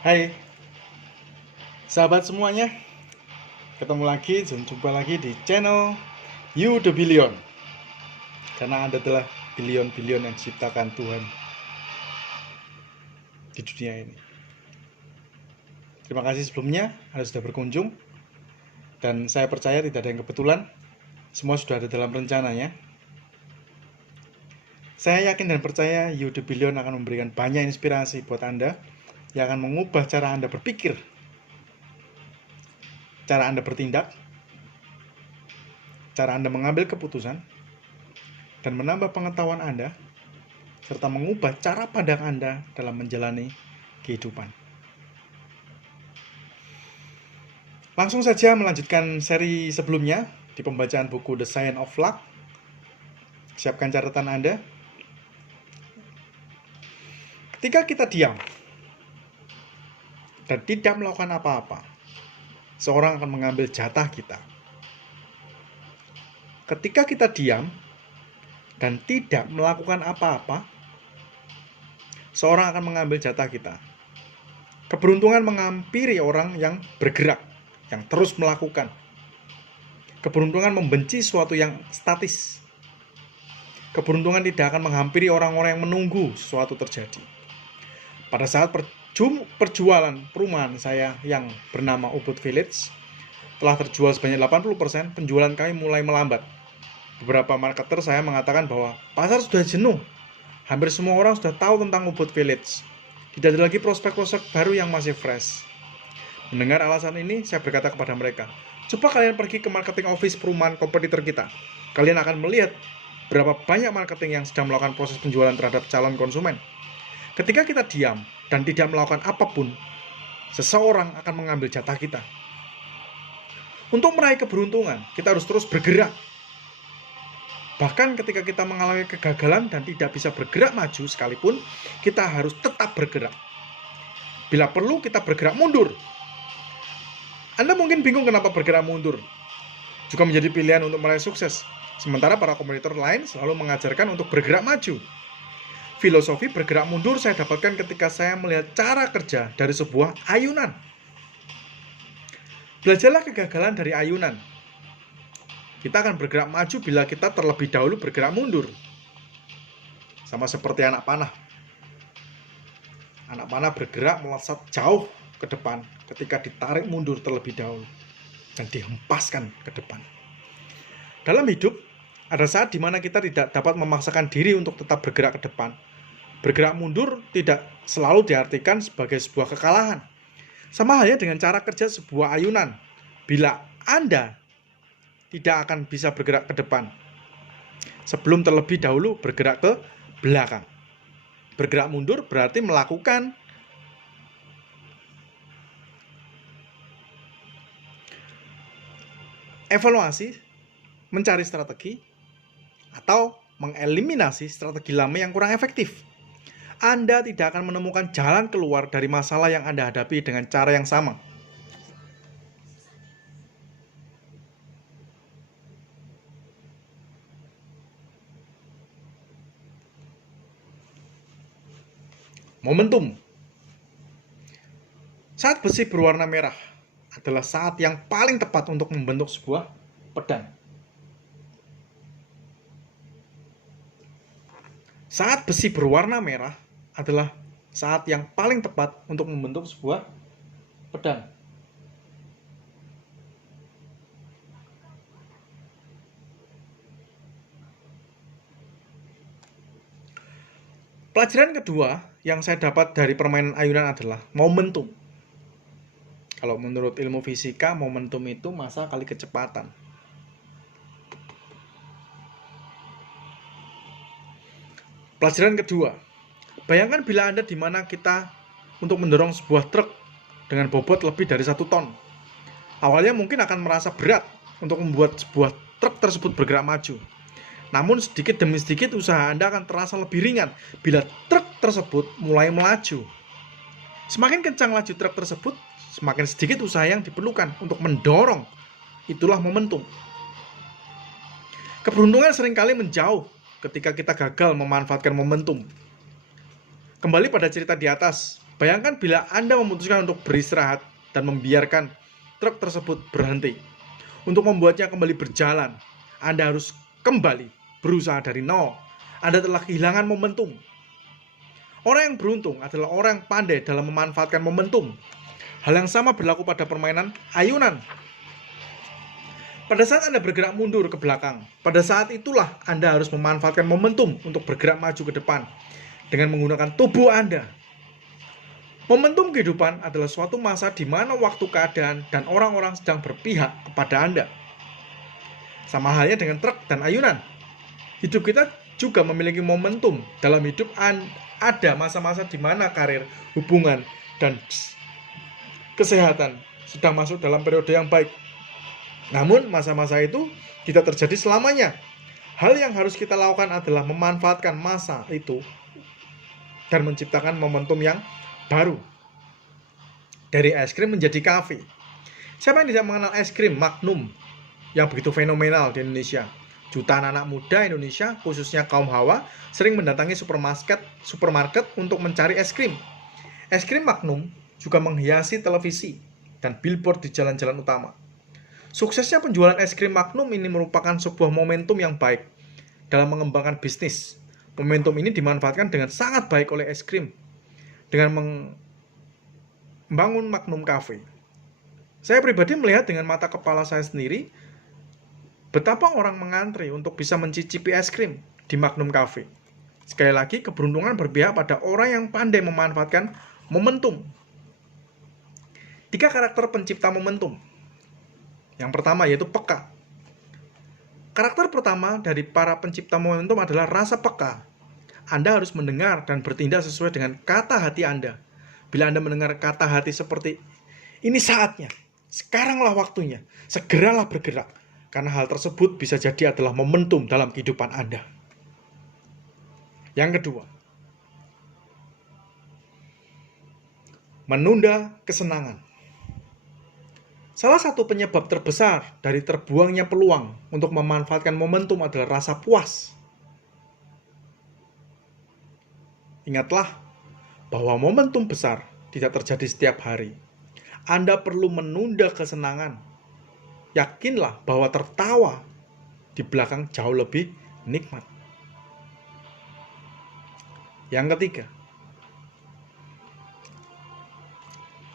Hai sahabat semuanya, ketemu lagi dan jumpa lagi di channel You The Billion. Karena Anda adalah billion-billion yang diciptakan Tuhan di dunia ini. Terima kasih sebelumnya Anda sudah berkunjung. Dan saya percaya tidak ada yang kebetulan, semua sudah ada dalam rencananya. Saya yakin dan percaya You The Billion akan memberikan banyak inspirasi buat Anda yang akan mengubah cara Anda berpikir, cara Anda bertindak, cara Anda mengambil keputusan, dan menambah pengetahuan Anda, serta mengubah cara pandang Anda dalam menjalani kehidupan. Langsung saja melanjutkan seri sebelumnya di pembacaan buku The Science of Luck. Siapkan catatan Anda. Ketika kita diam dan tidak melakukan apa-apa, seorang akan mengambil jatah kita. Ketika kita diam dan tidak melakukan apa-apa, seorang akan mengambil jatah kita. Keberuntungan menghampiri orang yang bergerak, yang terus melakukan. Keberuntungan membenci sesuatu yang statis. Keberuntungan tidak akan menghampiri orang-orang yang menunggu sesuatu terjadi. Pada saat perjualan perumahan saya yang bernama Ubud Village telah terjual sebanyak 80%, penjualan kami mulai melambat. Beberapa marketer saya mengatakan bahwa pasar sudah jenuh. Hampir semua orang sudah tahu tentang Ubud Village. Tidak ada lagi prospek-prospek baru yang masih fresh. Mendengar alasan ini, saya berkata kepada mereka, coba kalian pergi ke marketing office perumahan kompetitor kita. Kalian akan melihat berapa banyak marketing yang sedang melakukan proses penjualan terhadap calon konsumen. Ketika kita diam dan tidak melakukan apapun, seseorang akan mengambil jatah kita. Untuk meraih keberuntungan, kita harus terus bergerak. Bahkan ketika kita mengalami kegagalan dan tidak bisa bergerak maju sekalipun, kita harus tetap bergerak. Bila perlu, kita bergerak mundur. Anda mungkin bingung kenapa bergerak mundur. Juga menjadi pilihan untuk meraih sukses. Sementara para kompetitor lain selalu mengajarkan untuk bergerak maju. Filosofi bergerak mundur saya dapatkan ketika saya melihat cara kerja dari sebuah ayunan. Belajarlah kegagalan dari ayunan. Kita akan bergerak maju bila kita terlebih dahulu bergerak mundur. Sama seperti anak panah. Anak panah bergerak melesat jauh ke depan ketika ditarik mundur terlebih dahulu dan dihempaskan ke depan. Dalam hidup, ada saat di mana kita tidak dapat memaksakan diri untuk tetap bergerak ke depan. Bergerak mundur tidak selalu diartikan sebagai sebuah kekalahan. Sama halnya dengan cara kerja sebuah ayunan. Bila Anda tidak akan bisa bergerak ke depan sebelum terlebih dahulu bergerak ke belakang. Bergerak mundur berarti melakukan evaluasi, mencari strategi, atau mengeliminasi strategi lama yang kurang efektif. Anda tidak akan menemukan jalan keluar dari masalah yang Anda hadapi dengan cara yang sama. Momentum. Saat besi berwarna merah adalah saat yang paling tepat untuk membentuk sebuah pedang. Saat besi berwarna merah adalah saat yang paling tepat untuk membentuk sebuah pedang. Pelajaran kedua yang saya dapat dari permainan ayunan adalah momentum. Kalau menurut ilmu fisika, momentum itu massa kali kecepatan. Pelajaran kedua, bayangkan bila Anda di mana kita untuk mendorong sebuah truk dengan bobot lebih dari 1 ton. Awalnya mungkin akan merasa berat untuk membuat sebuah truk tersebut bergerak maju. Namun sedikit demi sedikit usaha Anda akan terasa lebih ringan bila truk tersebut mulai melaju. Semakin kencang laju truk tersebut, semakin sedikit usaha yang diperlukan untuk mendorong. Itulah momentum. Keberuntungan seringkali menjauh ketika kita gagal memanfaatkan momentum. Kembali pada cerita di atas, Bayangkan bila Anda memutuskan untuk beristirahat dan membiarkan truk tersebut berhenti. Untuk membuatnya kembali berjalan, Anda harus kembali berusaha dari nol. Anda telah kehilangan momentum. Orang yang beruntung adalah orang yang pandai dalam memanfaatkan momentum. Hal yang sama berlaku pada permainan ayunan. Pada saat Anda bergerak mundur ke belakang, pada saat itulah Anda harus memanfaatkan momentum untuk bergerak maju ke depan dengan menggunakan tubuh Anda. Momentum kehidupan adalah suatu masa di mana waktu, keadaan, dan orang-orang sedang berpihak kepada Anda. Sama halnya dengan truk dan ayunan. Hidup kita juga memiliki momentum. Dalam hidup ada masa-masa di mana karir, hubungan, dan kesehatan sedang masuk dalam periode yang baik. Namun masa-masa itu tidak terjadi selamanya. Hal yang harus kita lakukan adalah memanfaatkan masa itu dan menciptakan momentum yang baru. Dari es krim menjadi kafe. Siapa yang tidak mengenal es krim Magnum yang begitu fenomenal di Indonesia? Jutaan anak muda Indonesia, khususnya kaum hawa, sering mendatangi supermarket untuk mencari es krim. Es krim Magnum juga menghiasi televisi dan billboard di jalan-jalan utama. Suksesnya penjualan es krim Magnum ini merupakan sebuah momentum yang baik dalam mengembangkan bisnis. Momentum ini dimanfaatkan dengan sangat baik oleh es krim dengan membangun Magnum Cafe. Saya pribadi melihat dengan mata kepala saya sendiri betapa orang mengantri untuk bisa mencicipi es krim di Magnum Cafe. Sekali lagi, keberuntungan berpihak pada orang yang pandai memanfaatkan momentum. 3 karakter pencipta momentum. Yang pertama yaitu peka. Karakter pertama dari para pencipta momentum adalah rasa peka. Anda harus mendengar dan bertindak sesuai dengan kata hati Anda. Bila Anda mendengar kata hati seperti, ini saatnya, sekaranglah waktunya, segeralah bergerak. Karena hal tersebut bisa jadi adalah momentum dalam kehidupan Anda. Yang kedua, menunda kesenangan. Salah satu penyebab terbesar dari terbuangnya peluang untuk memanfaatkan momentum adalah rasa puas. Ingatlah bahwa momentum besar tidak terjadi setiap hari. Anda perlu menunda kesenangan. Yakinlah bahwa tertawa di belakang jauh lebih nikmat. Yang ketiga,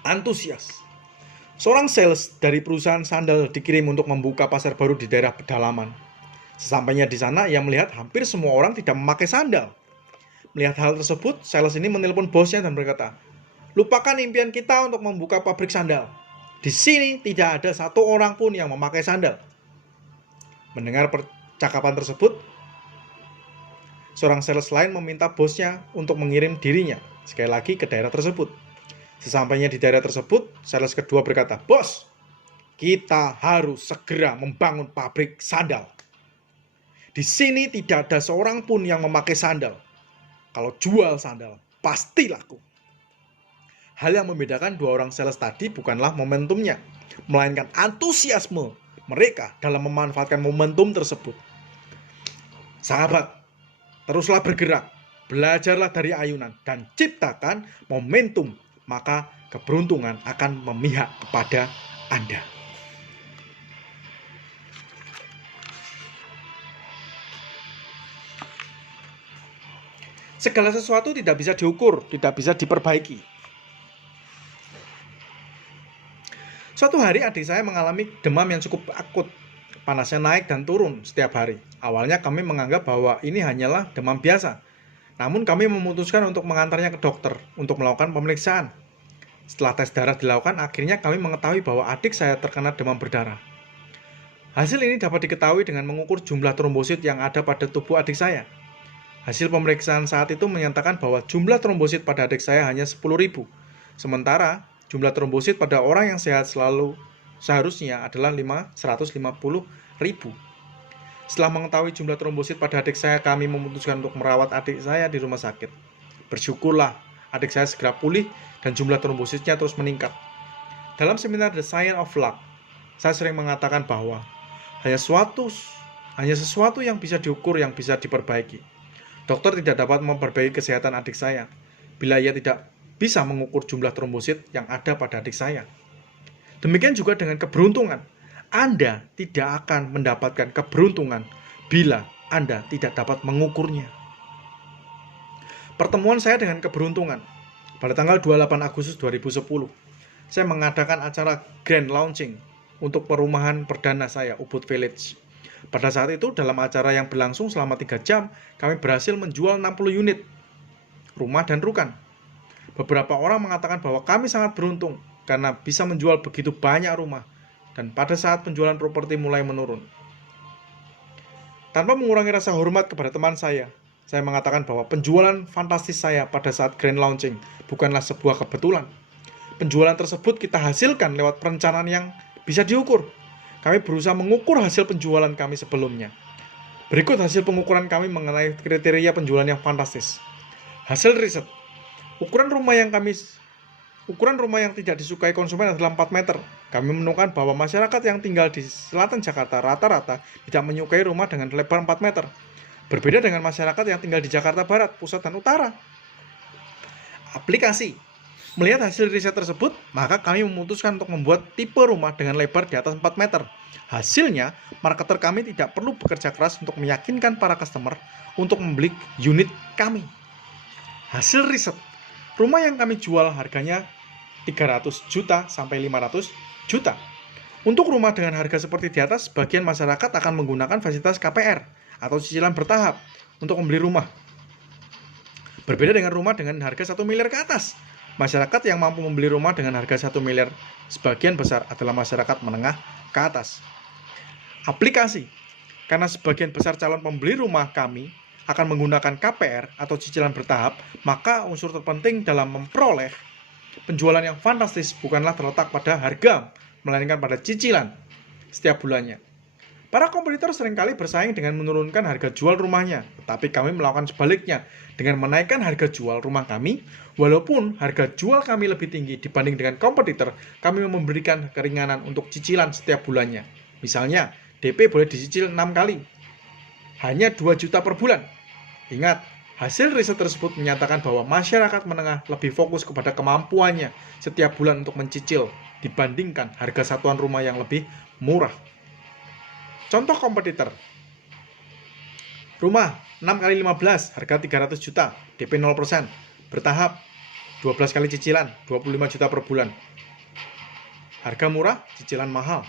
antusias. Seorang sales dari perusahaan sandal dikirim untuk membuka pasar baru di daerah pedalaman. Sesampainya di sana, ia melihat hampir semua orang tidak memakai sandal. Melihat hal tersebut, sales ini menelpon bosnya dan berkata, "Lupakan impian kita untuk membuka pabrik sandal. Di sini tidak ada satu orang pun yang memakai sandal." Mendengar percakapan tersebut, seorang sales lain meminta bosnya untuk mengirim dirinya sekali lagi ke daerah tersebut. Sesampainya di daerah tersebut, sales kedua berkata, "Bos, kita harus segera membangun pabrik sandal. Di sini tidak ada seorang pun yang memakai sandal. Kalau jual sandal, pasti laku." Hal yang membedakan dua orang sales tadi bukanlah momentumnya, melainkan antusiasme mereka dalam memanfaatkan momentum tersebut. Sahabat, teruslah bergerak, belajarlah dari ayunan, dan ciptakan momentum. Maka keberuntungan akan memihak kepada Anda. Segala sesuatu tidak bisa diukur, tidak bisa diperbaiki. Suatu hari adik saya mengalami demam yang cukup akut. Panasnya naik dan turun setiap hari. Awalnya kami menganggap bahwa ini hanyalah demam biasa. Namun kami memutuskan untuk mengantarnya ke dokter untuk melakukan pemeriksaan. Setelah tes darah dilakukan, akhirnya kami mengetahui bahwa adik saya terkena demam berdarah. Hasil ini dapat diketahui dengan mengukur jumlah trombosit yang ada pada tubuh adik saya. Hasil pemeriksaan saat itu menyatakan bahwa jumlah trombosit pada adik saya hanya 10.000. Sementara jumlah trombosit pada orang yang sehat seharusnya adalah 150.000. Setelah mengetahui jumlah trombosit pada adik saya, kami memutuskan untuk merawat adik saya di rumah sakit. Bersyukurlah, adik saya segera pulih dan jumlah trombositnya terus meningkat. Dalam seminar The Science of Luck, saya sering mengatakan bahwa hanya sesuatu yang bisa diukur yang bisa diperbaiki. Dokter tidak dapat memperbaiki kesehatan adik saya. Bila ia tidak bisa mengukur jumlah trombosit yang ada pada adik saya. Demikian juga dengan keberuntungan. Anda tidak akan mendapatkan keberuntungan bila Anda tidak dapat mengukurnya. Pertemuan saya dengan keberuntungan. Pada tanggal 28 Agustus 2010, saya mengadakan acara grand launching untuk perumahan perdana saya, Ubud Village. Pada saat itu, dalam acara yang berlangsung selama 3 jam, kami berhasil menjual 60 unit rumah dan rukan. Beberapa orang mengatakan bahwa kami sangat beruntung karena bisa menjual begitu banyak rumah, dan pada saat penjualan properti mulai menurun. Tanpa mengurangi rasa hormat kepada teman saya mengatakan bahwa penjualan fantastis saya pada saat grand launching bukanlah sebuah kebetulan. Penjualan tersebut kita hasilkan lewat perencanaan yang bisa diukur. Kami berusaha mengukur hasil penjualan kami sebelumnya. Berikut hasil pengukuran kami mengenai kriteria penjualan yang fantastis. Hasil riset. Ukuran rumah yang tidak disukai konsumen adalah 4 meter. Kami menemukan bahwa masyarakat yang tinggal di selatan Jakarta rata-rata tidak menyukai rumah dengan lebar 4 meter. Berbeda dengan masyarakat yang tinggal di Jakarta Barat, Pusat, dan Utara. Aplikasi. Melihat hasil riset tersebut, maka kami memutuskan untuk membuat tipe rumah dengan lebar di atas 4 meter. Hasilnya, marketer kami tidak perlu bekerja keras untuk meyakinkan para customer untuk membeli unit kami. Hasil riset. Rumah yang kami jual harganya 300 juta sampai 500 juta. Untuk rumah dengan harga seperti di atas, sebagian masyarakat akan menggunakan fasilitas KPR atau cicilan bertahap untuk membeli rumah. Berbeda dengan rumah dengan harga 1 miliar ke atas. Masyarakat yang mampu membeli rumah dengan harga 1 miliar sebagian besar adalah masyarakat menengah ke atas. Aplikasi. Karena sebagian besar calon pembeli rumah kami akan menggunakan KPR atau cicilan bertahap, maka unsur terpenting dalam memperoleh penjualan yang fantastis bukanlah terletak pada harga, melainkan pada cicilan setiap bulannya. Para kompetitor seringkali bersaing dengan menurunkan harga jual rumahnya, tetapi kami melakukan sebaliknya dengan menaikkan harga jual rumah kami. Walaupun harga jual kami lebih tinggi dibanding dengan kompetitor, kami memberikan keringanan untuk cicilan setiap bulannya. Misalnya, DP boleh dicicil 6 kali, hanya 2 juta per bulan. Ingat, hasil riset tersebut menyatakan bahwa masyarakat menengah lebih fokus kepada kemampuannya setiap bulan untuk mencicil dibandingkan harga satuan rumah yang lebih murah. Contoh kompetitor. Rumah 6 kali 15, harga 300 juta, DP 0%, bertahap, 12 kali cicilan, 25 juta per bulan. Harga murah, cicilan mahal.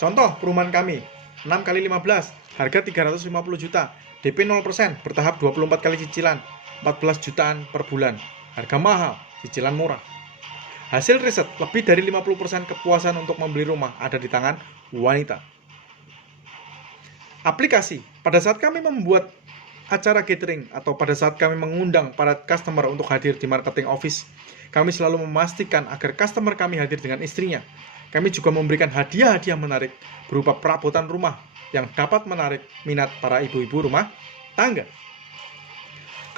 Contoh perumahan kami, 6 kali 15, harga 350 juta, DP 0%, bertahap 24 kali cicilan, 14 jutaan per bulan. Harga mahal, cicilan murah. Hasil riset, lebih dari 50% kepuasan untuk membeli rumah ada di tangan wanita. Aplikasi. Pada saat kami membuat acara catering atau pada saat kami mengundang para customer untuk hadir di marketing office, kami selalu memastikan agar customer kami hadir dengan istrinya. Kami juga memberikan hadiah-hadiah menarik berupa perabotan rumah yang dapat menarik minat para ibu-ibu rumah tangga.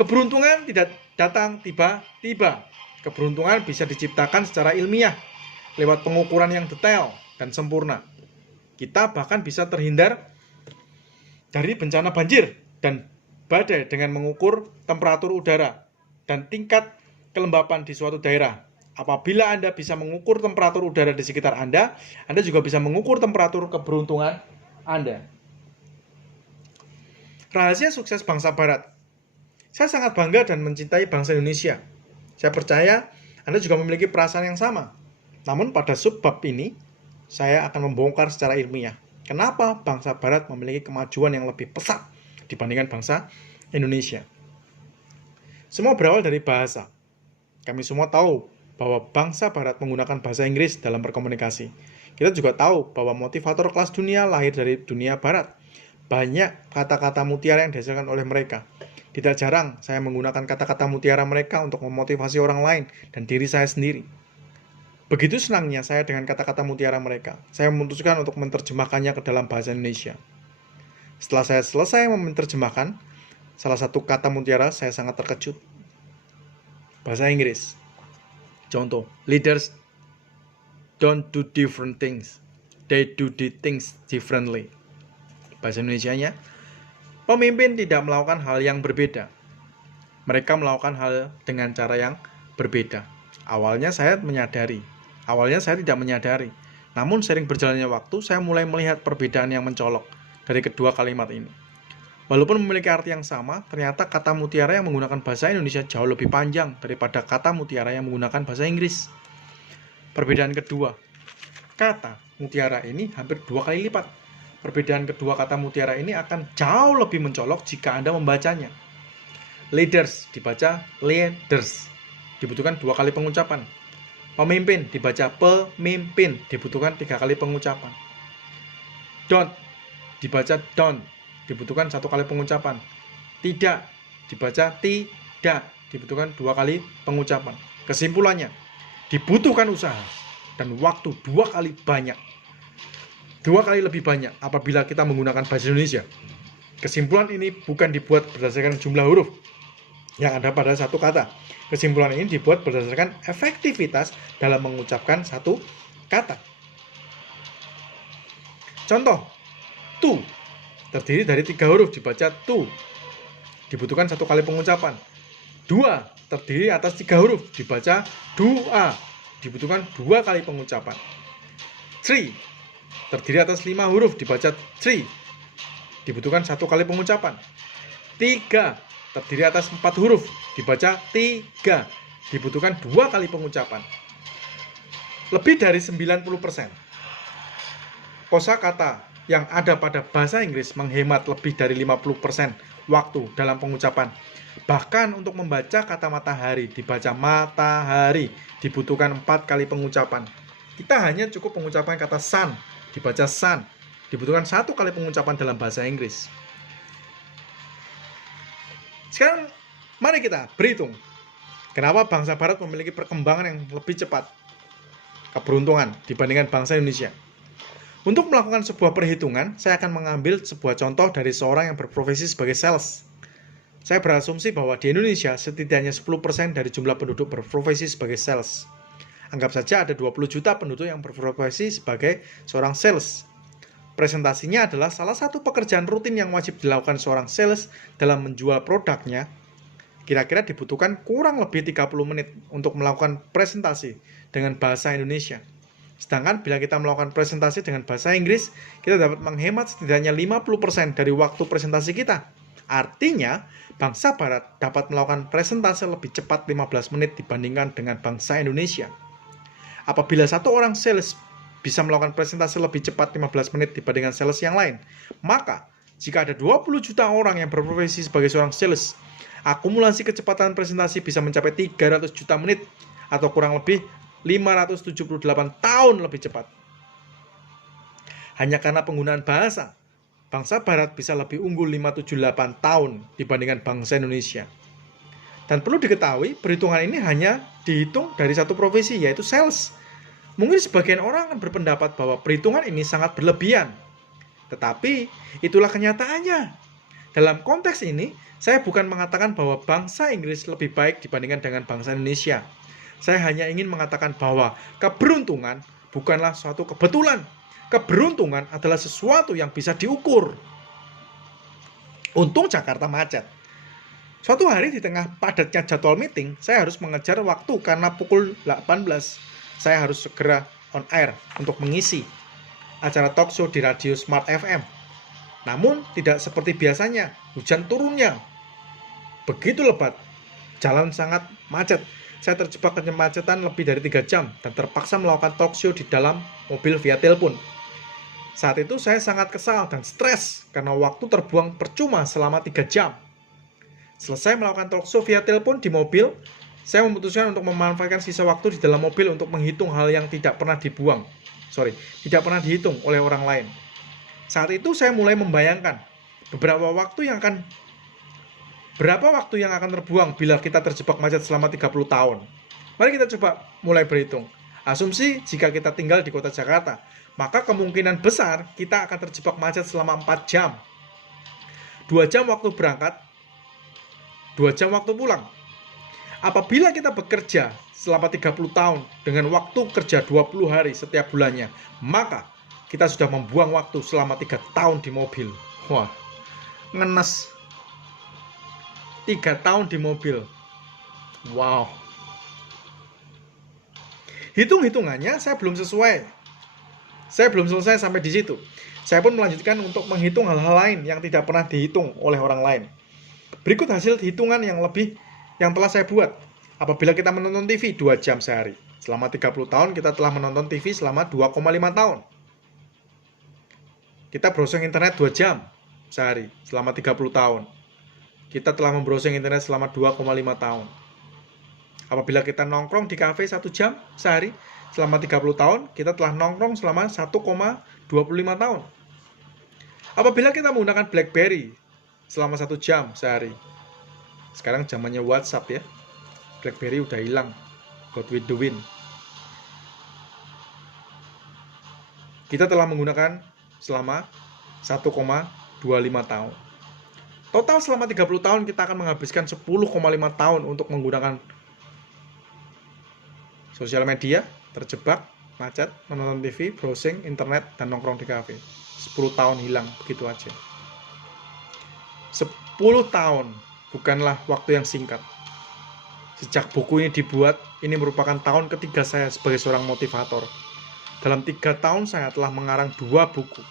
Keberuntungan tidak datang tiba-tiba. Keberuntungan bisa diciptakan secara ilmiah lewat pengukuran yang detail dan sempurna. Kita bahkan bisa terhindar dari bencana banjir dan badai dengan mengukur temperatur udara dan tingkat kelembapan di suatu daerah. Apabila Anda bisa mengukur temperatur udara di sekitar Anda juga bisa mengukur temperatur keberuntungan Anda. Rahasia sukses bangsa Barat. Saya sangat bangga dan mencintai bangsa Indonesia. Saya percaya Anda juga memiliki perasaan yang sama. Namun pada subbab ini, saya akan membongkar secara ilmiah kenapa bangsa Barat memiliki kemajuan yang lebih pesat dibandingkan bangsa Indonesia. Semua berawal dari bahasa. Kami semua tahu bahwa bangsa Barat menggunakan bahasa Inggris dalam berkomunikasi. Kita juga tahu bahwa motivator kelas dunia lahir dari dunia Barat. Banyak kata-kata mutiara yang dihasilkan oleh mereka. Tidak jarang saya menggunakan kata-kata mutiara mereka untuk memotivasi orang lain dan diri saya sendiri. Begitu senangnya saya dengan kata-kata mutiara mereka, saya memutuskan untuk menerjemahkannya ke dalam bahasa Indonesia. Setelah saya selesai menerjemahkan salah satu kata mutiara, saya sangat terkejut. Bahasa Inggris. Contoh, leaders don't do different things. They do the things differently. Bahasa Indonesianya, pemimpin tidak melakukan hal yang berbeda. Mereka melakukan hal dengan cara yang berbeda. Awalnya saya tidak menyadari. Namun sering berjalannya waktu, saya mulai melihat perbedaan yang mencolok dari kedua kalimat ini. Walaupun memiliki arti yang sama, ternyata kata mutiara yang menggunakan bahasa Indonesia jauh lebih panjang daripada kata mutiara yang menggunakan bahasa Inggris. Perbedaan kedua, kata mutiara ini hampir 2 kali lipat. Perbedaan kedua kata mutiara ini akan jauh lebih mencolok jika Anda membacanya. Leaders dibaca leaders, dibutuhkan 2 kali pengucapan. Pemimpin dibaca pemimpin, dibutuhkan 3 kali pengucapan. Don't dibaca don't, dibutuhkan 1 kali pengucapan. Tidak dibaca tidak, dibutuhkan 2 kali pengucapan. Kesimpulannya, dibutuhkan usaha dan waktu 2 kali lebih banyak apabila kita menggunakan bahasa Indonesia. Kesimpulan ini bukan dibuat berdasarkan jumlah huruf yang ada pada satu kata. Kesimpulan ini dibuat berdasarkan efektivitas dalam mengucapkan satu kata. Contoh, to terdiri dari 3 huruf, dibaca to, dibutuhkan 1 kali pengucapan. 2 terdiri atas 3 huruf, dibaca dua, dibutuhkan 2 kali pengucapan. 3 terdiri atas 5 huruf, dibaca 3, dibutuhkan 1 kali pengucapan. 3 terdiri atas 4 huruf, dibaca 3, dibutuhkan 2 kali pengucapan. Lebih dari 90% kosakata yang ada pada bahasa Inggris menghemat lebih dari 50% waktu dalam pengucapan. Bahkan untuk membaca kata matahari, dibaca matahari, dibutuhkan 4 kali pengucapan. Kita hanya cukup pengucapan kata sun, dibaca sun, dibutuhkan 1 kali pengucapan dalam bahasa Inggris. Sekarang mari kita berhitung kenapa bangsa Barat memiliki perkembangan yang lebih cepat, keberuntungan, dibandingkan bangsa Indonesia. Untuk melakukan sebuah perhitungan, saya akan mengambil sebuah contoh dari seorang yang berprofesi sebagai sales. Saya berasumsi bahwa di Indonesia setidaknya 10% dari jumlah penduduk berprofesi sebagai sales. Anggap saja ada 20 juta penduduk yang berprofesi sebagai seorang sales. Presentasinya adalah salah satu pekerjaan rutin yang wajib dilakukan seorang sales dalam menjual produknya. Kira-kira dibutuhkan kurang lebih 30 menit untuk melakukan presentasi dengan bahasa Indonesia. Sedangkan bila kita melakukan presentasi dengan bahasa Inggris, kita dapat menghemat setidaknya 50% dari waktu presentasi kita. Artinya, bangsa Barat dapat melakukan presentasi lebih cepat 15 menit dibandingkan dengan bangsa Indonesia. Apabila satu orang sales bisa melakukan presentasi lebih cepat 15 menit dibandingkan sales yang lain, maka jika ada 20 juta orang yang berprofesi sebagai seorang sales, akumulasi kecepatan presentasi bisa mencapai 300 juta menit atau kurang lebih 578 tahun lebih cepat. Hanya karena penggunaan bahasa, bangsa Barat bisa lebih unggul 578 tahun dibandingkan bangsa Indonesia. Dan perlu diketahui, perhitungan ini hanya dihitung dari satu profesi, yaitu sales. Mungkin sebagian orang akan berpendapat bahwa perhitungan ini sangat berlebihan. Tetapi, itulah kenyataannya. Dalam konteks ini, saya bukan mengatakan bahwa bangsa Inggris lebih baik dibandingkan dengan bangsa Indonesia. Saya hanya ingin mengatakan bahwa keberuntungan bukanlah suatu kebetulan. Keberuntungan adalah sesuatu yang bisa diukur. Untung Jakarta macet. Suatu hari di tengah padatnya jadwal meeting, saya harus mengejar waktu karena pukul 18. Saya harus segera on air untuk mengisi acara talk show di radio Smart FM. Namun tidak seperti biasanya, hujan turunnya begitu lebat. Jalan sangat macet. Saya terjebak kemacetan lebih dari 3 jam dan terpaksa melakukan talk show di dalam mobil via telepon. Saat itu saya sangat kesal dan stres karena waktu terbuang percuma selama 3 jam. Selesai melakukan talk show via telepon di mobil, saya memutuskan untuk memanfaatkan sisa waktu di dalam mobil untuk menghitung hal yang tidak pernah dihitung oleh orang lain. Saat itu saya mulai membayangkan berapa waktu yang akan terbuang bila kita terjebak macet selama 30 tahun. Mari kita coba mulai berhitung. Asumsi jika kita tinggal di kota Jakarta, maka kemungkinan besar kita akan terjebak macet selama 4 jam. 2 jam waktu berangkat, 2 jam waktu pulang. Apabila kita bekerja selama 30 tahun dengan waktu kerja 20 hari setiap bulannya, maka kita sudah membuang waktu selama 3 tahun di mobil. Wah, ngenes. 3 tahun di mobil. Wow. Hitung-hitungannya saya belum sesuai. Saya belum selesai sampai di situ. Saya pun melanjutkan untuk menghitung hal-hal lain yang tidak pernah dihitung oleh orang lain. Berikut hasil hitungan yang telah saya buat. Apabila kita menonton TV 2 jam sehari, selama 30 tahun kita telah menonton TV selama 2,5 tahun. Kita browsing internet 2 jam sehari selama 30 tahun. Kita telah membrowsing internet selama 2,5 tahun. Apabila kita nongkrong di kafe 1 jam sehari selama 30 tahun, kita telah nongkrong selama 1,25 tahun. Apabila kita menggunakan BlackBerry selama 1 jam sehari, sekarang zamannya WhatsApp ya, BlackBerry udah hilang, God with the wind. Kita telah menggunakan selama 1,25 tahun. Total selama 30 tahun kita akan menghabiskan 10,5 tahun untuk menggunakan sosial media, terjebak, macet, menonton TV, browsing, internet, dan nongkrong di kafe. 10 tahun hilang begitu aja. 10 tahun bukanlah waktu yang singkat. Sejak buku ini dibuat, ini merupakan tahun ketiga saya sebagai seorang motivator. Dalam 3 tahun saya telah mengarang 2 buku,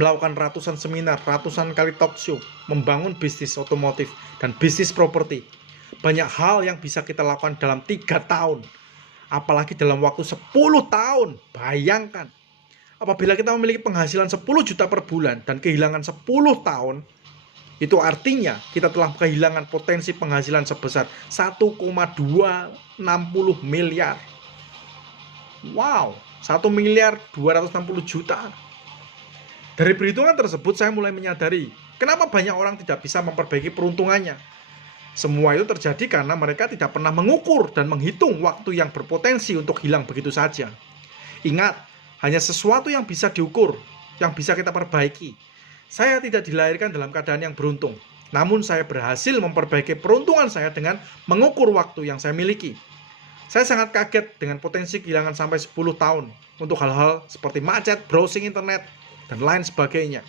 melakukan ratusan seminar, ratusan kali talk show, membangun bisnis otomotif dan bisnis properti. Banyak hal yang bisa kita lakukan dalam 3 tahun. Apalagi dalam waktu 10 tahun. Bayangkan, apabila kita memiliki penghasilan 10 juta per bulan dan kehilangan 10 tahun, itu artinya kita telah kehilangan potensi penghasilan sebesar 1,260 miliar. Wow, 1.260.000.000. Dari perhitungan tersebut saya mulai menyadari kenapa banyak orang tidak bisa memperbaiki peruntungannya. Semua itu terjadi karena mereka tidak pernah mengukur dan menghitung waktu yang berpotensi untuk hilang begitu saja. Ingat, hanya sesuatu yang bisa diukur, yang bisa kita perbaiki. Saya tidak dilahirkan dalam keadaan yang beruntung, namun saya berhasil memperbaiki peruntungan saya dengan mengukur waktu yang saya miliki. Saya sangat kaget dengan potensi kehilangan sampai 10 tahun untuk hal-hal seperti macet, browsing internet, dan lain sebagainya.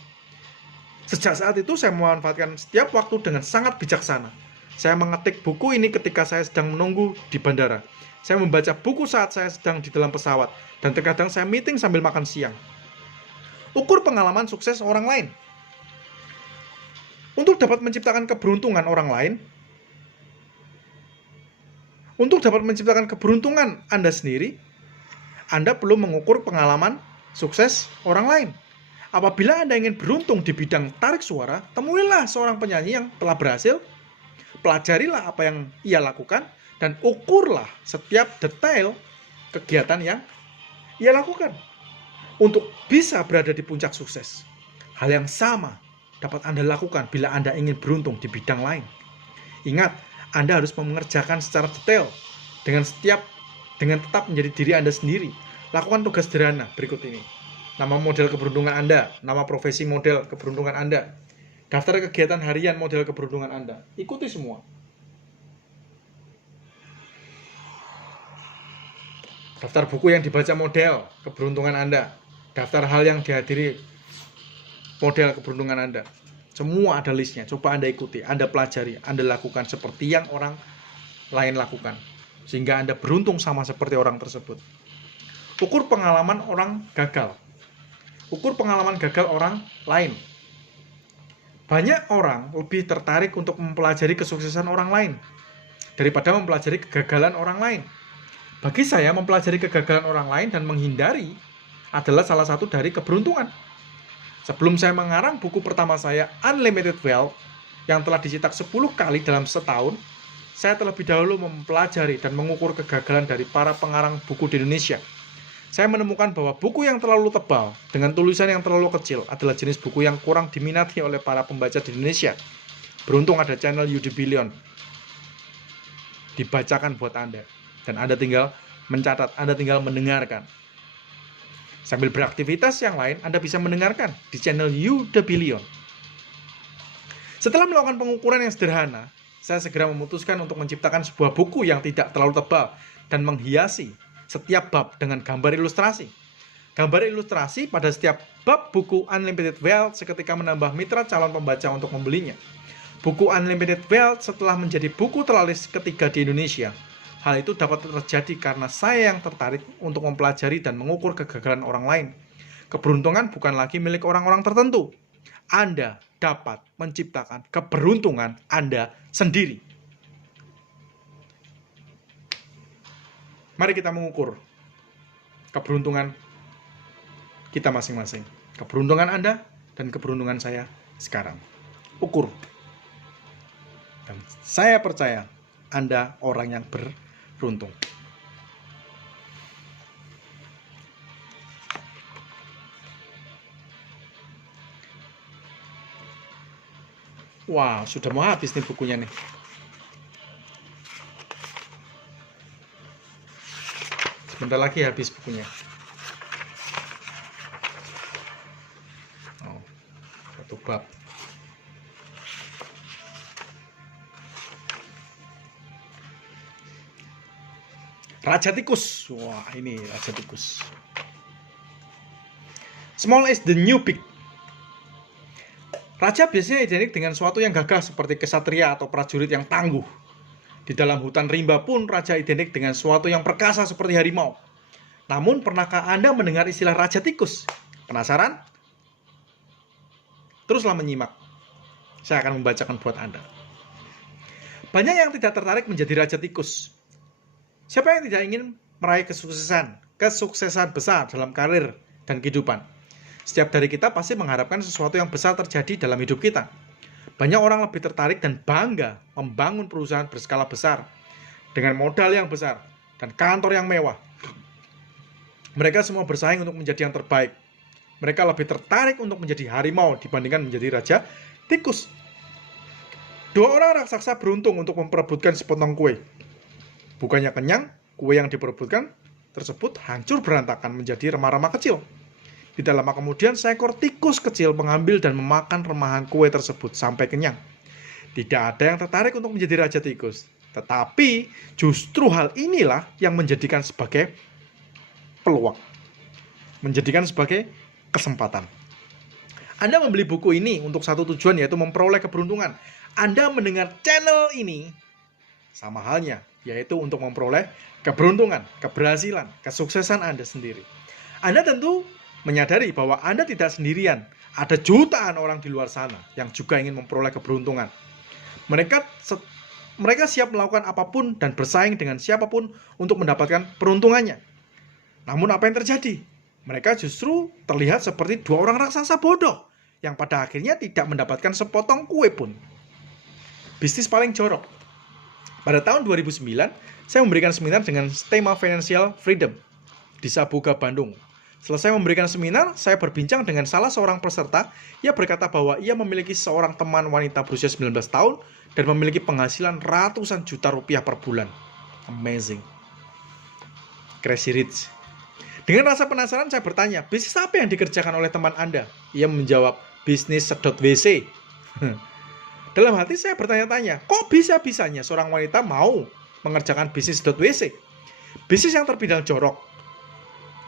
Sejak saat itu saya memanfaatkan setiap waktu dengan sangat bijaksana. Saya mengetik buku ini ketika saya sedang menunggu di bandara. Saya membaca buku saat saya sedang di dalam pesawat. Dan terkadang saya meeting sambil makan siang. Ukur pengalaman sukses orang lain. Untuk dapat menciptakan keberuntungan orang lain, untuk dapat menciptakan keberuntungan Anda sendiri, Anda perlu mengukur pengalaman sukses orang lain. Apabila Anda ingin beruntung di bidang tarik suara, temuilah seorang penyanyi yang telah berhasil. Pelajarilah apa yang ia lakukan dan ukurlah setiap detail kegiatan yang ia lakukan untuk bisa berada di puncak sukses. Hal yang sama dapat Anda lakukan bila Anda ingin beruntung di bidang lain. Ingat, Anda harus mengerjakan secara detail dengan tetap menjadi diri Anda sendiri. Lakukan tugas sederhana berikut ini. Nama model keberuntungan Anda, nama profesi model keberuntungan Anda, daftar kegiatan harian model keberuntungan Anda. Ikuti semua. Daftar buku yang dibaca model keberuntungan Anda. Daftar hal yang dihadiri model keberuntungan Anda. Semua ada listnya. Coba Anda ikuti, Anda pelajari, Anda lakukan seperti yang orang lain lakukan. Sehingga Anda beruntung sama seperti orang tersebut. Ukur pengalaman orang gagal. Ukur pengalaman gagal orang lain. Banyak orang lebih tertarik untuk mempelajari kesuksesan orang lain daripada mempelajari kegagalan orang lain. Bagi saya, mempelajari kegagalan orang lain dan menghindari adalah salah satu dari keberuntungan. Sebelum saya mengarang buku pertama saya, Unlimited Wealth, yang telah dicetak 10 kali dalam setahun, saya terlebih dahulu mempelajari dan mengukur kegagalan dari para pengarang buku di Indonesia. Saya menemukan bahwa buku yang terlalu tebal dengan tulisan yang terlalu kecil adalah jenis buku yang kurang diminati oleh para pembaca di Indonesia. Beruntung ada channel Udabilion dibacakan buat Anda. Dan Anda tinggal mencatat, Anda tinggal mendengarkan. Sambil beraktivitas yang lain, Anda bisa mendengarkan di channel Udabilion. Setelah melakukan pengukuran yang sederhana, saya segera memutuskan untuk menciptakan sebuah buku yang tidak terlalu tebal dan menghiasi setiap bab dengan gambar ilustrasi. Gambar ilustrasi pada setiap bab buku Unlimited Wealth seketika menambah mitra calon pembaca untuk membelinya. Buku Unlimited Wealth setelah menjadi buku terlaris ketiga di Indonesia, Hal itu dapat terjadi karena saya yang tertarik untuk mempelajari dan mengukur kegagalan orang lain. Keberuntungan bukan lagi milik orang-orang tertentu. Anda dapat menciptakan keberuntungan Anda sendiri. Mari kita mengukur keberuntungan kita masing-masing. Keberuntungan Anda dan keberuntungan saya sekarang. Ukur. Dan saya percaya Anda orang yang beruntung. Wah, sudah mau habis nih bukunya nih. Sebentar lagi habis bukunya. Oh, satu bab. Raja tikus. Wah, ini raja tikus. Small is the new big. Raja biasanya identik dengan sesuatu yang gagah seperti kesatria atau prajurit yang tangguh. Di dalam hutan rimba pun raja identik dengan sesuatu yang perkasa seperti harimau. Namun, pernahkah Anda mendengar istilah raja tikus? Penasaran? Teruslah menyimak. Saya akan membacakan buat Anda. Banyak yang tidak tertarik menjadi raja tikus. Siapa yang tidak ingin meraih kesuksesan besar dalam karir dan kehidupan? Setiap dari kita pasti mengharapkan sesuatu yang besar terjadi dalam hidup kita. Banyak orang lebih tertarik dan bangga membangun perusahaan berskala besar dengan modal yang besar dan kantor yang mewah. Mereka semua bersaing untuk menjadi yang terbaik. Mereka lebih tertarik untuk menjadi harimau dibandingkan menjadi raja tikus. Dua orang raksasa beruntung untuk memperebutkan sepotong kue. Bukannya kenyang, kue yang diperebutkan tersebut hancur berantakan menjadi remah-remah kecil. Tidak lama kemudian, seekor tikus kecil mengambil dan memakan remahan kue tersebut sampai kenyang. Tidak ada yang tertarik untuk menjadi raja tikus. Tetapi justru hal inilah yang menjadikan sebagai peluang. Menjadikan sebagai kesempatan. Anda membeli buku ini untuk satu tujuan, yaitu memperoleh keberuntungan. Anda mendengar channel ini sama halnya, yaitu untuk memperoleh keberuntungan, keberhasilan, kesuksesan Anda sendiri. Anda tentu menyadari bahwa Anda tidak sendirian. Ada jutaan orang di luar sana yang juga ingin memperoleh keberuntungan. Mereka siap melakukan apapun dan bersaing dengan siapapun untuk mendapatkan peruntungannya. Namun apa yang terjadi? Mereka justru terlihat seperti dua orang raksasa bodoh yang pada akhirnya tidak mendapatkan sepotong kue pun. Bisnis paling jorok. Pada tahun 2009, saya memberikan seminar dengan tema Financial Freedom di Sabuga, Bandung. Selesai memberikan seminar, saya berbincang dengan salah seorang peserta. Ia berkata bahwa ia memiliki seorang teman wanita berusia 19 tahun dan memiliki penghasilan ratusan juta rupiah per bulan. Amazing. Crazy rich. Dengan rasa penasaran, saya bertanya, bisnis apa yang dikerjakan oleh teman Anda? Ia menjawab, bisnis sedot WC. Dalam hati saya bertanya-tanya, kok bisa-bisanya seorang wanita mau mengerjakan bisnis sedot WC? Bisnis yang terbilang jorok,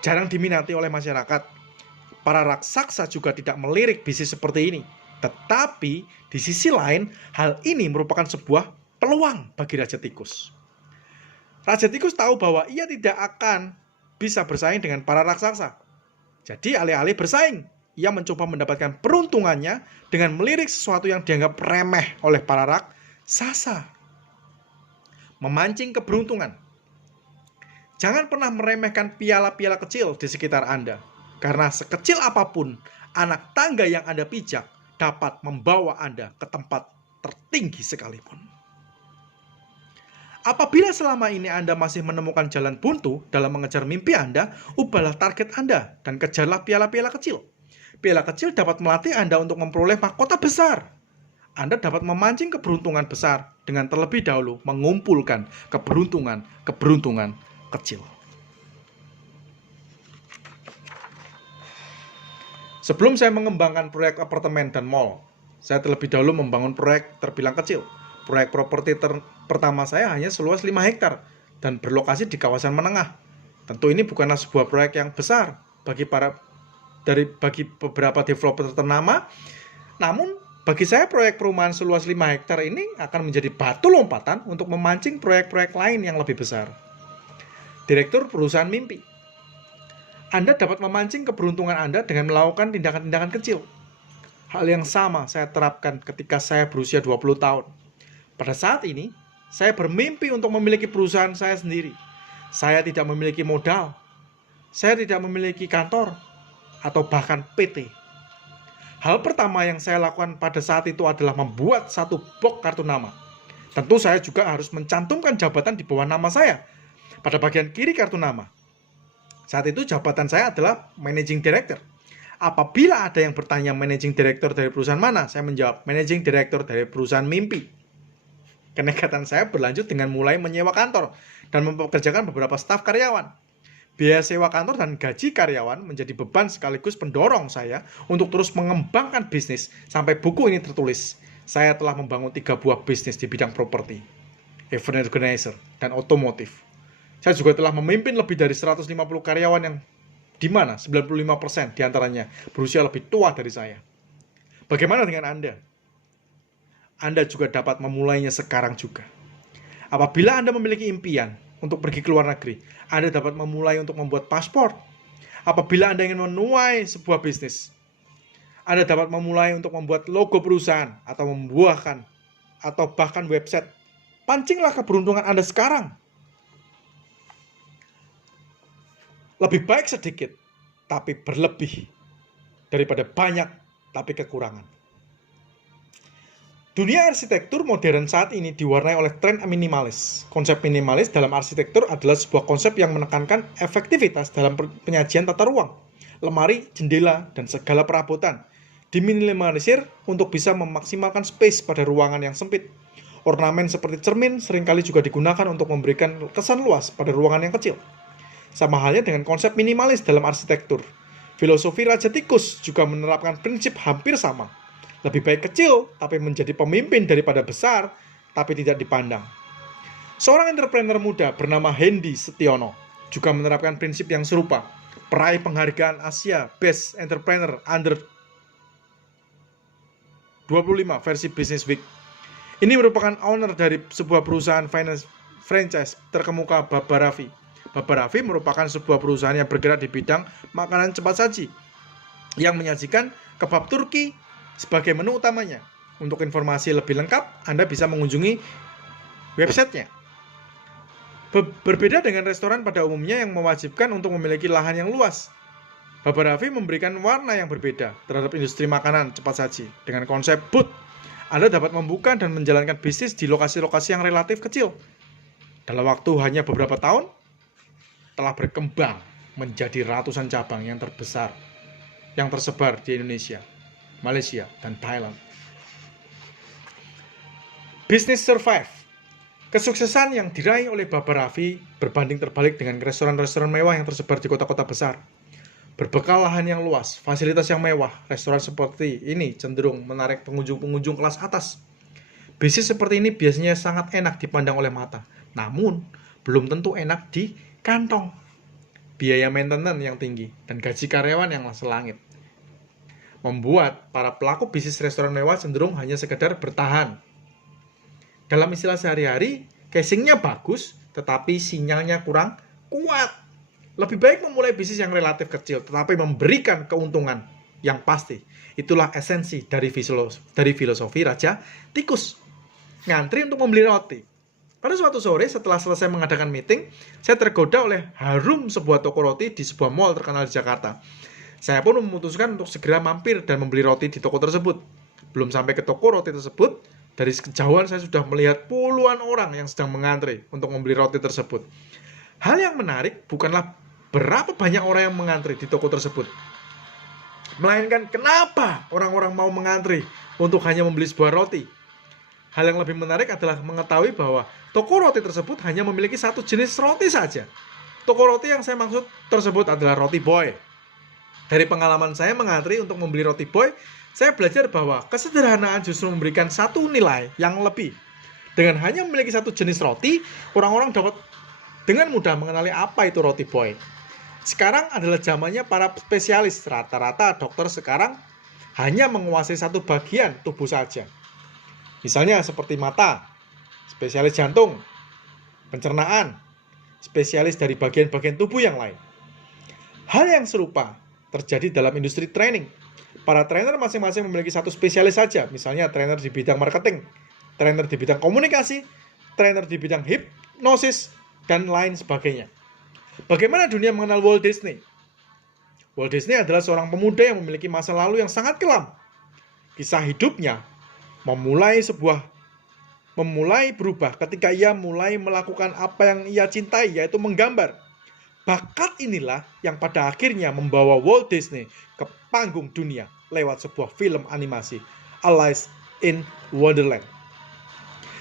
jarang diminati oleh masyarakat. Para raksasa juga tidak melirik bisnis seperti ini. Tetapi di sisi lain, hal ini merupakan sebuah peluang bagi Raja Tikus. Raja Tikus tahu bahwa ia tidak akan bisa bersaing dengan para raksasa. Jadi alih-alih bersaing, ia mencoba mendapatkan peruntungannya dengan melirik sesuatu yang dianggap remeh oleh para raksasa. Memancing keberuntungan. Jangan pernah meremehkan piala-piala kecil di sekitar Anda. Karena sekecil apapun, anak tangga yang Anda pijak dapat membawa Anda ke tempat tertinggi sekalipun. Apabila selama ini Anda masih menemukan jalan buntu dalam mengejar mimpi Anda, ubahlah target Anda dan kejarlah piala-piala kecil. Piala kecil dapat melatih Anda untuk memperoleh mahkota besar. Anda dapat memancing keberuntungan besar dengan terlebih dahulu mengumpulkan keberuntungan kecil. Sebelum saya mengembangkan proyek apartemen dan mall, saya terlebih dahulu membangun proyek terbilang kecil. Proyek properti pertama saya hanya seluas 5 hektar dan berlokasi di kawasan menengah. Tentu ini bukanlah sebuah proyek yang besar bagi beberapa developer ternama, namun Bagi saya, proyek perumahan seluas 5 hektar ini akan menjadi batu lompatan untuk memancing proyek-proyek lain yang lebih besar. Direktur perusahaan mimpi. Anda dapat memancing keberuntungan Anda dengan melakukan tindakan-tindakan kecil. Hal yang sama saya terapkan ketika saya berusia 20 tahun. Pada saat ini, saya bermimpi untuk memiliki perusahaan saya sendiri. Saya tidak memiliki modal. Saya tidak memiliki kantor atau bahkan PT. Hal pertama yang saya lakukan pada saat itu adalah membuat satu box kartu nama. Tentu saya juga harus mencantumkan jabatan di bawah nama saya pada bagian kiri kartu nama. Saat itu jabatan saya adalah Managing Director. Apabila ada yang bertanya Managing Director dari perusahaan mana, saya menjawab Managing Director dari perusahaan mimpi. Kenekatan saya berlanjut dengan mulai menyewa kantor dan mempekerjakan beberapa staf karyawan. Biaya sewa kantor dan gaji karyawan menjadi beban sekaligus pendorong saya untuk terus mengembangkan bisnis sampai buku ini tertulis. Saya telah membangun 3 buah bisnis di bidang properti, event organizer, dan otomotif. Saya juga telah memimpin lebih dari 150 karyawan yang di mana 95% diantaranya berusia lebih tua dari saya. Bagaimana dengan Anda? Anda juga dapat memulainya sekarang juga. Apabila Anda memiliki impian untuk pergi ke luar negeri, Anda dapat memulai untuk membuat paspor. Apabila Anda ingin menuai sebuah bisnis, Anda dapat memulai untuk membuat logo perusahaan atau membuahkan atau bahkan website. Pancinglah keberuntungan Anda sekarang. Lebih baik sedikit, tapi berlebih, daripada banyak, tapi kekurangan. Dunia arsitektur modern saat ini diwarnai oleh tren minimalis. Konsep minimalis dalam arsitektur adalah sebuah konsep yang menekankan efektivitas dalam penyajian tata ruang. Lemari, jendela, dan segala perabotan diminimalisir untuk bisa memaksimalkan space pada ruangan yang sempit. Ornamen seperti cermin seringkali juga digunakan untuk memberikan kesan luas pada ruangan yang kecil. Sama halnya dengan konsep minimalis dalam arsitektur. Filosofi Raja Tikus juga menerapkan prinsip hampir sama. Lebih baik kecil, tapi menjadi pemimpin daripada besar, tapi tidak dipandang. Seorang entrepreneur muda bernama Hendy Setiono juga menerapkan prinsip yang serupa. Peraih penghargaan Asia Best Entrepreneur Under 25 versi Business Week. Ini merupakan owner dari sebuah perusahaan franchise terkemuka Baba Raffi. Baba Raffi merupakan sebuah perusahaan yang bergerak di bidang makanan cepat saji yang menyajikan kebab Turki sebagai menu utamanya. Untuk informasi lebih lengkap, Anda bisa mengunjungi websitenya. Berbeda dengan restoran pada umumnya yang mewajibkan untuk memiliki lahan yang luas, Baba Raffi memberikan warna yang berbeda terhadap industri makanan cepat saji. Dengan konsep booth, Anda dapat membuka dan menjalankan bisnis di lokasi-lokasi yang relatif kecil. Dalam waktu hanya beberapa tahun, telah berkembang menjadi ratusan cabang yang terbesar yang tersebar di Indonesia, Malaysia, dan Thailand. Business Survive. Kesuksesan yang diraih oleh Baba Raffi berbanding terbalik dengan restoran-restoran mewah yang tersebar di kota-kota besar. Berbekal lahan yang luas, fasilitas yang mewah, restoran seperti ini cenderung menarik pengunjung-pengunjung kelas atas. Bisnis seperti ini biasanya sangat enak dipandang oleh mata, namun belum tentu enak di kantong. Biaya maintenance yang tinggi dan gaji karyawan yang selangit membuat para pelaku bisnis restoran mewah cenderung hanya sekedar bertahan. Dalam istilah sehari-hari, casingnya bagus, tetapi sinyalnya kurang kuat. Lebih baik memulai bisnis yang relatif kecil, tetapi memberikan keuntungan yang pasti. Itulah esensi dari filosofi Raja Tikus. Ngantri untuk membeli roti. Pada suatu sore, setelah selesai mengadakan meeting, saya tergoda oleh harum sebuah toko roti di sebuah mall terkenal di Jakarta. Saya pun memutuskan untuk segera mampir dan membeli roti di toko tersebut. Belum sampai ke toko roti tersebut, dari kejauhan saya sudah melihat puluhan orang yang sedang mengantri untuk membeli roti tersebut. Hal yang menarik bukanlah berapa banyak orang yang mengantri di toko tersebut, melainkan kenapa orang-orang mau mengantri untuk hanya membeli sebuah roti. Hal yang lebih menarik adalah mengetahui bahwa toko roti tersebut hanya memiliki satu jenis roti saja. Toko roti yang saya maksud tersebut adalah Roti Boy. Dari pengalaman saya mengantri untuk membeli Roti Boy, saya belajar bahwa kesederhanaan justru memberikan satu nilai yang lebih. Dengan hanya memiliki satu jenis roti, orang-orang dapat dengan mudah mengenali apa itu Roti Boy. Sekarang adalah zamannya para spesialis. Rata-rata dokter sekarang hanya menguasai satu bagian tubuh saja. Misalnya seperti mata, spesialis jantung, pencernaan, spesialis dari bagian-bagian tubuh yang lain. Hal yang serupa terjadi dalam industri training. Para trainer masing-masing memiliki satu spesialis saja, misalnya trainer di bidang marketing, trainer di bidang komunikasi, trainer di bidang hipnosis, dan lain sebagainya. Bagaimana dunia mengenal Walt Disney? Walt Disney adalah seorang pemuda yang memiliki masa lalu yang sangat kelam. Kisah hidupnya memulai berubah ketika ia mulai melakukan apa yang ia cintai, yaitu menggambar. Bakat inilah yang pada akhirnya membawa Walt Disney ke panggung dunia lewat sebuah film animasi, Alice in Wonderland.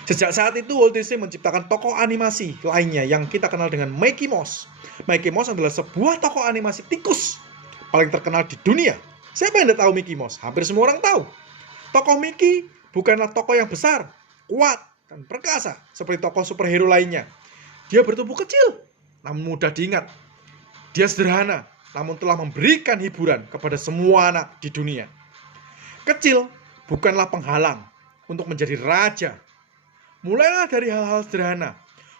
Sejak saat itu Walt Disney menciptakan tokoh animasi lainnya yang kita kenal dengan Mickey Mouse. Mickey Mouse adalah sebuah tokoh animasi tikus paling terkenal di dunia. Siapa yang tidak tahu Mickey Mouse? Hampir semua orang tahu. Tokoh Mickey bukanlah tokoh yang besar, kuat, dan perkasa seperti tokoh superhero lainnya. Dia bertubuh kecil, namun mudah diingat. Dia sederhana, namun telah memberikan hiburan kepada semua anak di dunia. Kecil bukanlah penghalang untuk menjadi raja. Mulailah dari hal-hal sederhana.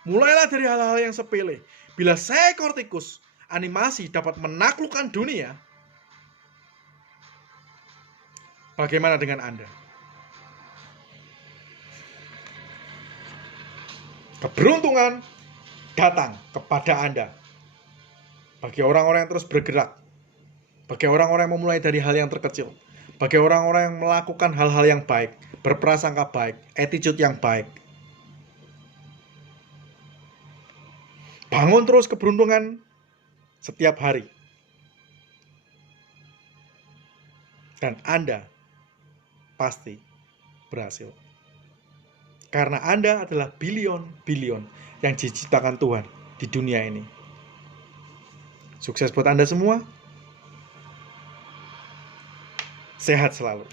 Mulailah dari hal-hal yang sepele. Bila seekor tikus animasi dapat menaklukkan dunia, bagaimana dengan Anda? Keberuntungan datang kepada Anda. Bagi orang-orang yang terus bergerak. Bagi orang-orang yang memulai dari hal yang terkecil. Bagi orang-orang yang melakukan hal-hal yang baik. Berprasangka baik. Attitude yang baik. Bangun terus keberuntungan setiap hari. Dan Anda pasti berhasil. Karena Anda adalah bilion-bilion yang diciptakan Tuhan di dunia ini. Sukses buat Anda semua. Sehat selalu.